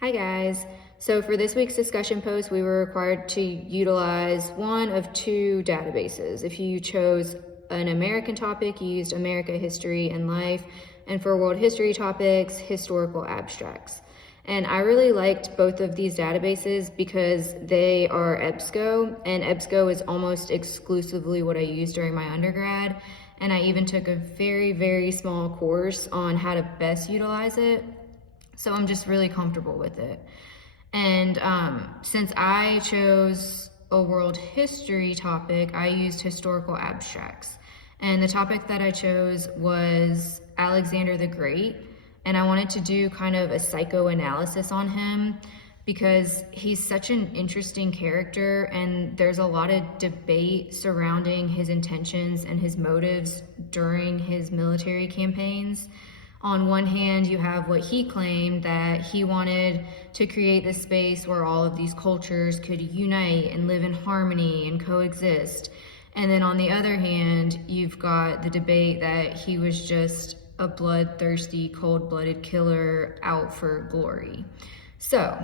Hi guys. So for this week's discussion post, we were required to utilize one of two databases. If you chose an American topic, you used America, History, and Life. And for world history topics, historical abstracts. And I really liked both of these databases because they are EBSCO, and EBSCO is almost exclusively what I used during my undergrad. And I even took a very, very small course on how to best utilize it. So I'm just really comfortable with it. And since I chose a world history topic, I used historical abstracts. And the topic that I chose was Alexander the Great. And I wanted to do kind of a psychoanalysis on him because he's such an interesting character, and there's a lot of debate surrounding his intentions and his motives during his military campaigns. On one hand, you have what he claimed, that he wanted to create this space where all of these cultures could unite and live in harmony and coexist. And then on the other hand, you've got the debate that he was just a bloodthirsty, cold-blooded killer out for glory. So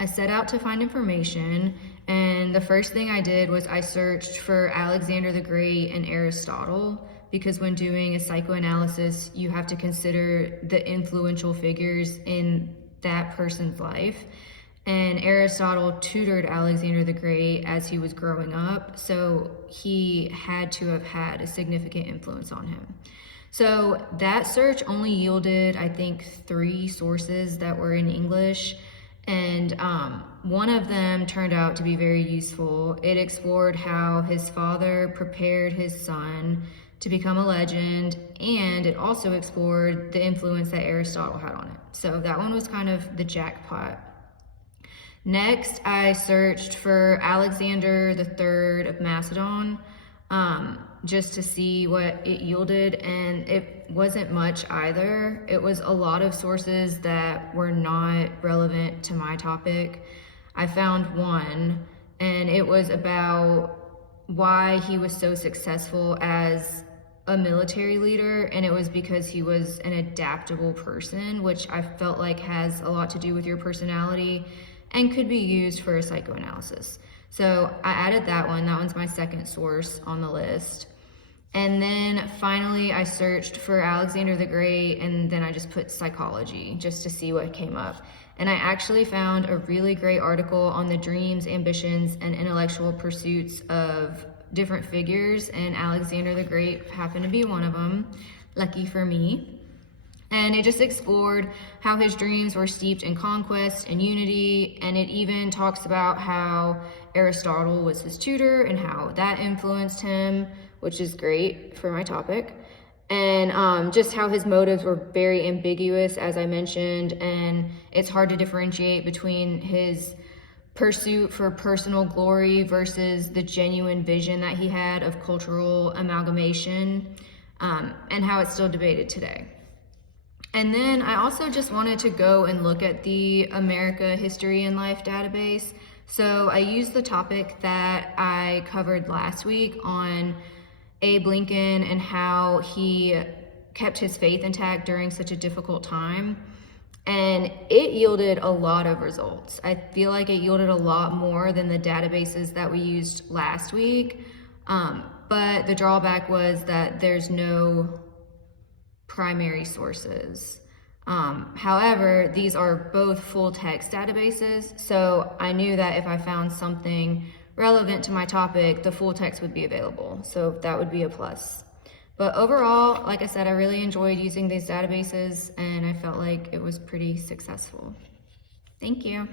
I set out to find information, and the first thing I did was I searched for Alexander the Great and Aristotle, because when doing a psychoanalysis, you have to consider the influential figures in that person's life. And Aristotle tutored Alexander the Great as he was growing up, so he had to have had a significant influence on him. So that search only yielded, I think, 3 sources that were in English. And one of them turned out to be very useful. It explored how his father prepared his son to become a legend, and it also explored the influence that Aristotle had on it. So that one was kind of the jackpot. Next, I searched for Alexander III of Macedon, just to see what it yielded, and it wasn't much either. It was a lot of sources that were not relevant to my topic. I found one, and it was about why he was so successful as a military leader, and it was because he was an adaptable person, which I felt like has a lot to do with your personality and could be used for a psychoanalysis. So I added that one. That one's my second source on the list. And then finally I searched for Alexander the Great, and then I just put psychology just to see what came up. And I actually found a really great article on the dreams, ambitions, and intellectual pursuits of different figures, and Alexander the Great happened to be one of them, lucky for me. And it just explored how his dreams were steeped in conquest and unity, and it even talks about how Aristotle was his tutor and how that influenced him, which is great for my topic. And just how his motives were very ambiguous, as I mentioned, and it's hard to differentiate between his pursuit for personal glory versus the genuine vision that he had of cultural amalgamation, and how it's still debated today. And then I also just wanted to go and look at the America History and Life database. So I used the topic that I covered last week on Abe Lincoln and how he kept his faith intact during such a difficult time. And it yielded a lot of results. I feel like it yielded a lot more than the databases that we used last week. But the drawback was that there's no primary sources. However, these are both full text databases, so I knew that if I found something relevant to my topic, the full text would be available. So that would be a plus. But overall, like I said, I really enjoyed using these databases, and I felt like it was pretty successful. Thank you.